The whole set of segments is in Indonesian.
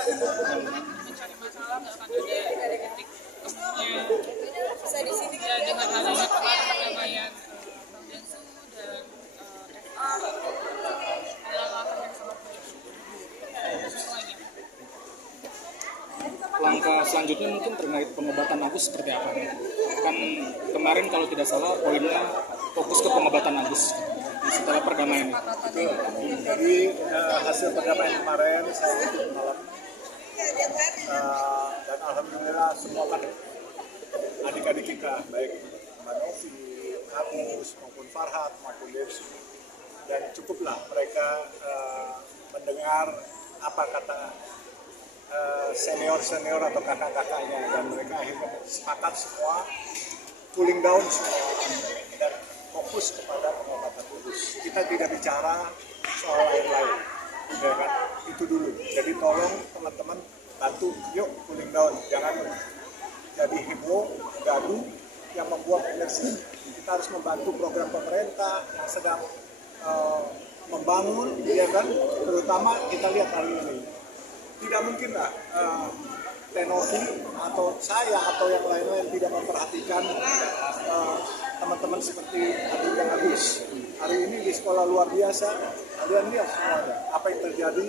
mencari masalah nggak akan ada titik temunya. Ya dengan adanya kemarin perdamaian Bang Densu dan FA adalah langkah yang sangat baik semuanya. Langkah selanjutnya mungkin terkait pengobatan Agus seperti apa? Kan kemarin kalau tidak salah poinnya fokus ke pengobatan Agus setelah perdamaian. Jadi hasil perdamaian kemarin saya ikut malam dan alhamdulillah semua kan adik-adik kita baik Mbak Novi, Agus maupun Farhat maupun Densu, dan cukuplah mereka mendengar apa kata senior-senior atau kakak-kakaknya, dan mereka akhirnya sepakat semua cooling down semua dan fokus kepada pengobatan Kudus. Kita tidak bicara soal lain-lain, ya kan? Itu dulu. Jadi tolong teman-teman bantu, yuk cooling down, jangan jadi heboh, gaduh yang membuat energi. Kita harus membantu program pemerintah yang sedang membangun, ya kan? Terutama kita lihat hari ini. Tidak mungkinlah Tenovi atau saya atau yang lain-lain tidak memperhatikan teman-teman seperti adik yang Agus. Hari ini di sekolah luar biasa, kalian lihat semuanya apa yang terjadi,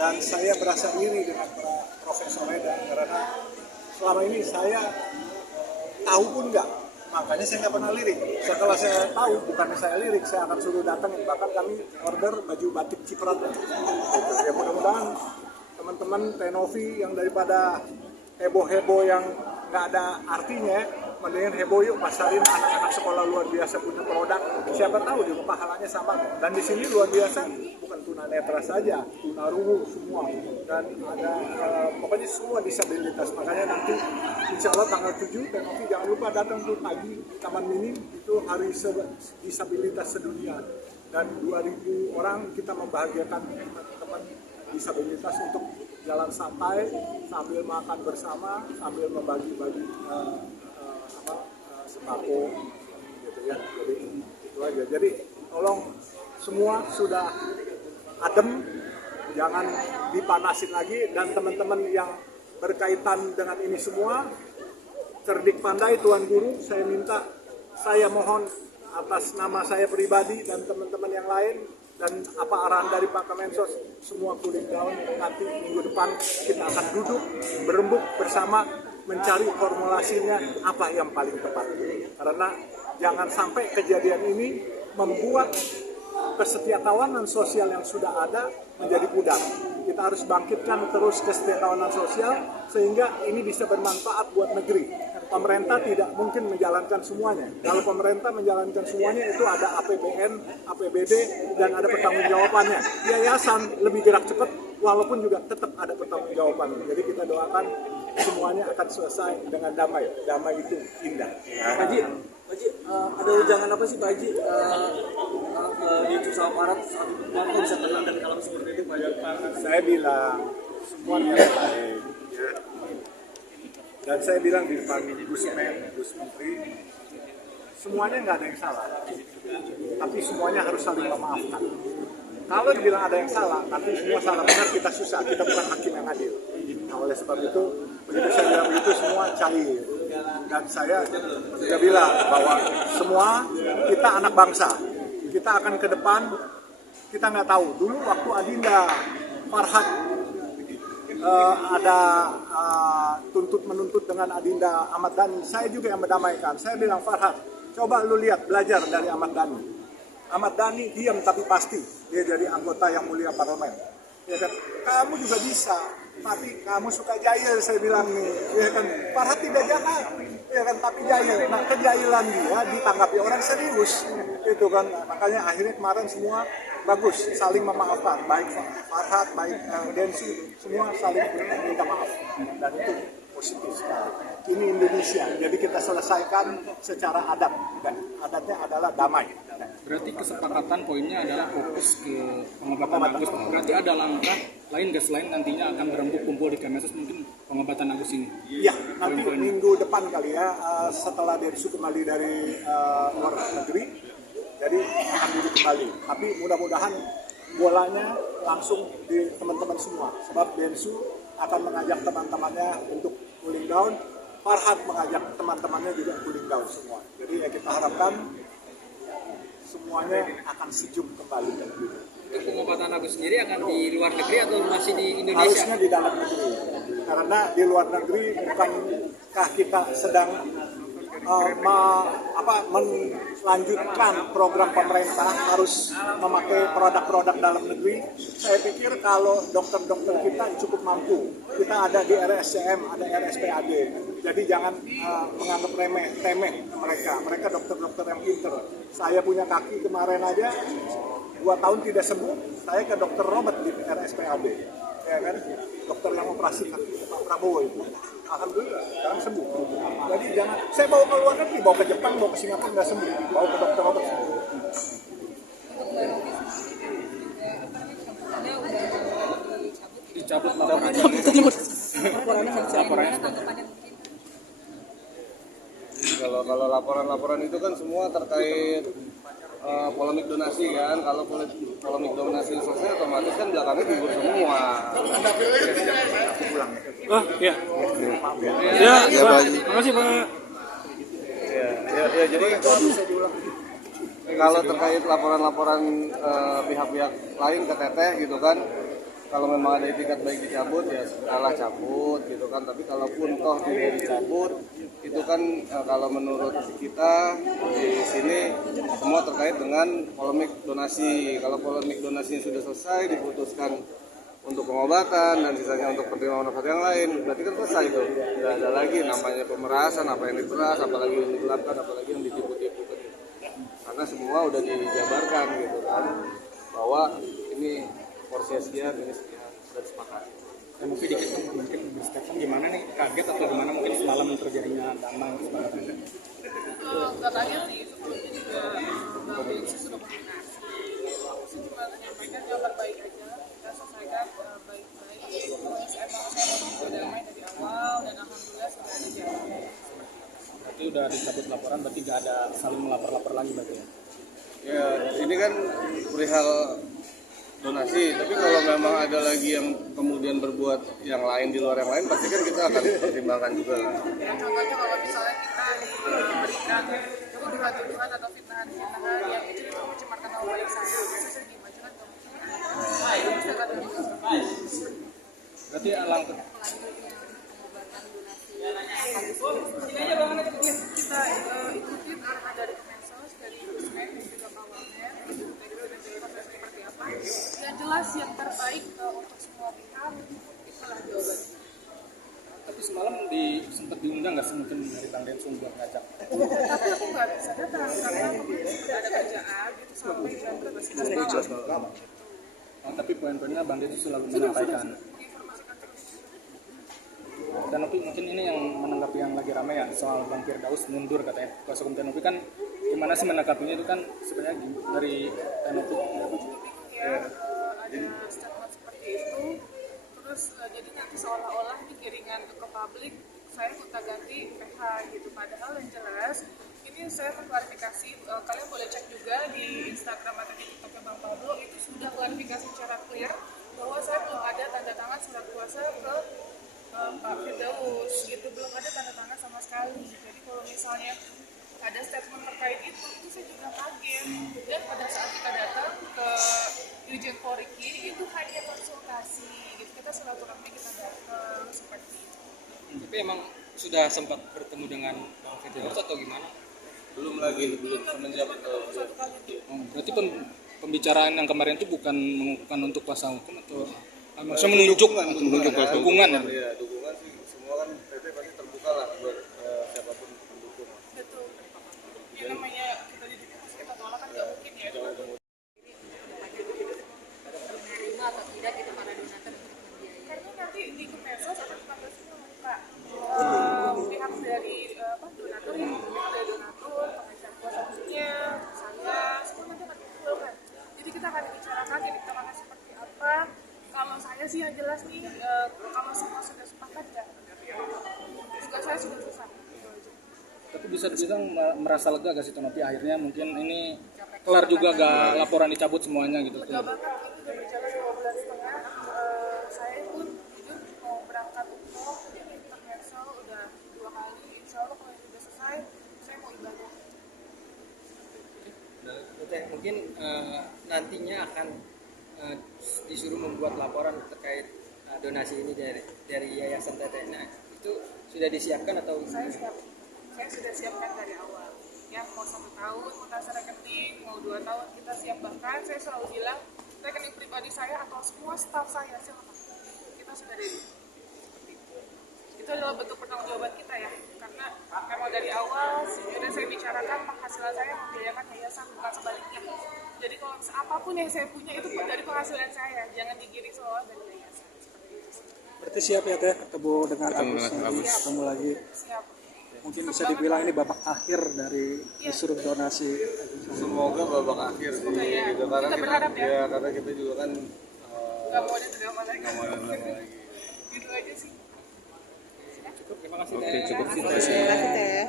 dan saya berasa iri dengan para Profesor Eda karena selama ini saya tahu pun enggak, makanya saya nggak pernah lirik. Setelah saya tahu, bukannya saya lirik, saya akan suruh datangin, bahkan kami order baju batik ciprat. Ya mudah-mudahan teman-teman Tenovi yang daripada heboh-heboh yang nggak ada artinya, mendingan heboh yuk pasarin anak-anak sekolah luar biasa punya produk. Siapa tahu juga pahalanya sama. Dan di sini luar biasa bukan tunanetra saja, tunarungu semua, dan ada pokoknya semua disabilitas. Makanya nanti insya Allah tanggal 7 Tenovi jangan lupa datang tuh pagi di Taman Mini, itu hari disabilitas sedunia, dan 2.000 orang kita membahagiakan teman-teman disabilitas untuk jalan santai sambil makan bersama, sambil membagi-bagi sembako gitu ya. Jadi itu aja. Jadi tolong semua sudah adem, jangan dipanasin lagi, dan teman-teman yang berkaitan dengan ini semua cerdik pandai Tuan Guru, saya mohon atas nama saya pribadi dan teman-teman yang lain, dan apa arahan dari Pak Kemensos, semua cooling down. Nanti minggu depan kita akan duduk berembuk bersama mencari formulasinya apa yang paling tepat, karena jangan sampai kejadian ini membuat kesetiakawanan sosial yang sudah ada menjadi pudar. Kita harus bangkitkan terus kesetiakawanan sosial sehingga ini bisa bermanfaat buat negeri. Pemerintah tidak mungkin menjalankan semuanya. Kalau pemerintah menjalankan semuanya, itu ada APBN, APBD, dan ada pertanggungjawabannya. Yayasan lebih gerak cepat, walaupun juga tetap ada pertanggungjawabannya. Jadi kita doakan semuanya akan selesai dengan damai. Damai itu indah. Pak Haji, ada ujangan apa sih Pak Haji di Usaha Parat saat itu bisa tenang dan kalem seperti itu Pak Haji? Saya bilang semuanya baik, ya. Dan saya bilang di depan Gus Menteri, semuanya nggak ada yang salah, tapi semuanya harus saling memaafkan. Kalau dibilang ada yang salah, nanti semua salah benar, kita susah, kita bukan hakim yang adil. Nah, oleh sebab itu, begitu saya bilang begitu, semua cair. Dan saya juga bilang bahwa semua kita anak bangsa, kita akan ke depan, kita nggak tahu. Dulu waktu Adinda, Farhat, ada menuntut dengan Adinda Ahmad Dhani, saya juga yang mendamaikan. Saya bilang, Farhat, coba lu lihat, belajar dari Ahmad Dhani. Ahmad Dhani diam tapi pasti dia jadi anggota yang mulia parlemen. Ya kan? Kamu juga bisa, tapi kamu suka jahil, saya bilang nih. Ya kan? Farhat tidak jahat, ya kan? Tapi jahil. Nah, kejahilan dia ditanggapi orang serius, itu kan. Makanya akhirnya kemarin semua bagus, saling memaafkan, baik Farhat, baik Densu, semua saling minta maaf, dan itu positif sekali. Ini Indonesia, jadi kita selesaikan secara adat, dan adatnya adalah damai. Berarti kesepakatan poinnya adalah fokus ke pengobatan Agus. Berarti ada langkah lain nggak selain nantinya akan berembuk kumpul di Kemensos, mungkin pengobatan Agus ini? Iya, nanti minggu depan kali ya, setelah Densu kembali dari luar negeri, jadi akan duduk kembali. Tapi mudah-mudahan bolanya langsung di teman-teman semua, sebab Densu akan mengajak teman-temannya untuk cooling down. Farhad mengajak teman-temannya juga cooling down semua. Jadi ya kita harapkan semuanya akan sejuk kembali. Untuk pengobatan Agus sendiri akan di luar negeri atau masih di Indonesia? Harusnya di dalam negeri, karena di luar negeri bukankah kita sedang melanjutkan program pemerintah harus memakai produk-produk dalam negeri. Saya pikir kalau dokter-dokter kita cukup mampu, kita ada di RSCM, ada RSPAD, jadi jangan menganggap temeh mereka dokter-dokter yang pinter. Saya punya kaki kemarin aja 2 tahun tidak sembuh, saya ke dokter Robert di RSPAD, ya kan, dokter yang operasi kaki Pak Prabowo itu. Alhamdulillah, sekarang sembuh. Jadi jangan, saya bawa ke luar negeri, bawa ke Jepang, bawa ke Singapura nggak sembuh, bawa ke dokter Robert sembuh. Dicabut laporannya. Kalau laporan-laporan itu kan semua terkait polemik donasi kan. Kalau polemik donasi selesai otomatis kan belakangnya gugur semua. Iya. Ya, Pak. Makasih Pak. Ya, jadi kalau terkait laporan-laporan pihak-pihak lain ke Teteh gitu kan, kalau memang ada etikat baik dicabut ya segeralah cabut gitu kan. Tapi kalaupun toh tidak dicabut, itu kan kalau menurut kita di sini semua terkait dengan polemik donasi. Kalau polemik donasi sudah selesai, diputuskan untuk pengobatan dan sisanya untuk penerima manfaat yang lain, berarti kan selesai itu. Tidak ada lagi namanya pemerasan, apa yang diperas, apalagi yang digelapkan, apalagi yang ditipu-tipu. Karena semua udah dijabarkan gitu kan, bahwa ini porsi sekian, ini sekian, sudah disepakati. Dan mungkin dikit kan mungkin Stefan gimana nih, kaget atau gimana mungkin semalam terjadinya damai sebenarnya? Nggak kaget sih, sebelumnya juga Bang Bensi sudah koordinasi. Saya cuma menyampaikan kabar baik aja, kita selesaikan baik-baik. Saya sudah damai dari awal dan alhamdulillah sudah ada jalan. Berarti udah dicabut laporan, berarti nggak ada saling melapor-lapor lagi berarti ya? Ya, ini kan perihal donasi, tapi kalau memang ada lagi yang kemudian berbuat yang lain di luar yang lain, pasti kan kita akan pertimbangkan juga lah. Ya contohnya kalau misalnya kita diberikan tuduhan atau fitnahan yang itu mencemarkan nama baik saya, saya gimana kan nggak mungkin. Berarti alangkah Kita ikutin arahan dari Kemensos, dari Pusmen dan juga Pak Wamen, dan juga seperti apa. Dan jelas yang terbaik untuk semua pihak, itulah jawabannya. tapi semalam sempat diundang nggak sih mungkin dari Bang Densun buat ngajak? Tapi aku nggak bisa datang karena sudah ada kerjaan gitu sampai jam 12 malam. Tapi poin-poinnya Bang Densun selalu menyampaikan. Diinformasikan terus. Dan Nopi mungkin ini yang menanggapi yang lagi ramai ya soal Bang Firdaus mundur katanya. Kuasa hukum Tenopi kan gimana sih menanggapinya itu kan sebenarnya dari Tenopi. Ya, ada statement seperti itu. Terus jadi nanti seolah-olah ini jaringan ke publik saya minta ganti PH gitu. Padahal yang jelas ini saya klarifikasi, kalian boleh cek juga di Instagram atau di TikTok Bang Pablo, itu sudah klarifikasi secara clear bahwa saya belum ada tanda tangan surat kuasa ke Pak Firdaus gitu, belum ada tanda tangan sama sekali. Jadi kalau misalnya ada statement terkait itu saya juga kaget. Dan pada saat kita datang ke Irjen Polri itu hanya konsultasi gitu, kita silaturahmi, kita datang seperti itu. Tapi emang sudah sempat bertemu dengan Bang Firdaus atau gimana? Belum lagi, semenjak Berarti pembicaraan yang kemarin itu bukan untuk kuasa hukum atau maksudnya menunjuk dukungan ya? Iya, dukungan sih semua kan PT pasti terbuka lah buat siapapun pendukung. Betul. Ya namanya kita dididik terus kita tolak kan nggak mungkin ya. menerima atau tidak gitu para donatur untuk membiayai. Karena nanti di Kemensos akan kita membuka pihak dari donatur ya, pihak dari donatur, pengajar kuasa hukumnya, saya, semua nanti akan dikumpulkan. Jadi kita akan bicarakan jadi kita seperti apa. Kalau saya sih yang jelas nih, kalau semua sudah sepakat ya, juga saya sudah selesai. Tapi bisa dibilang merasa lega gak sih Tonopi akhirnya mungkin ini kelar juga gak laporan dicabut semuanya gitu. Lega banget, ini udah berjalan 2 bulan setengah. Saya pun jujur mau nantinya akan disuruh membuat laporan terkait donasi ini dari Yayasan Teteh. Nah, itu sudah disiapkan atau? Saya sudah siapkan dari awal. Ya, mau 1 tahun, mau transfer rekening, mau 2 tahun kita siap. Bahkan saya selalu bilang rekening pribadi saya atau semua staf saya silakan. Kita sudah ready. Itu adalah bentuk pertanggungjawaban kita ya, karena memang dari awal sudah saya bicarakan penghasilan saya membiayakan yayasan, bukan sebaliknya. Jadi kalau apapun yang saya punya itu dari penghasilan saya, jangan digiring seolah dari yayasan. Berarti siap ya Teh ketemu dengan Agus, ketemu lagi. Siap. Mungkin bisa dibilang ini babak akhir dari disuruh donasi. Semoga babak akhir sih ya. gitu karena Kita berharap ya. karena kita juga kan Nggak mau ada drama lagi. nggak mau ada drama lagi. Gitu aja sih. Cukup, terima kasih. Oke, cukup. Terima kasih Teh.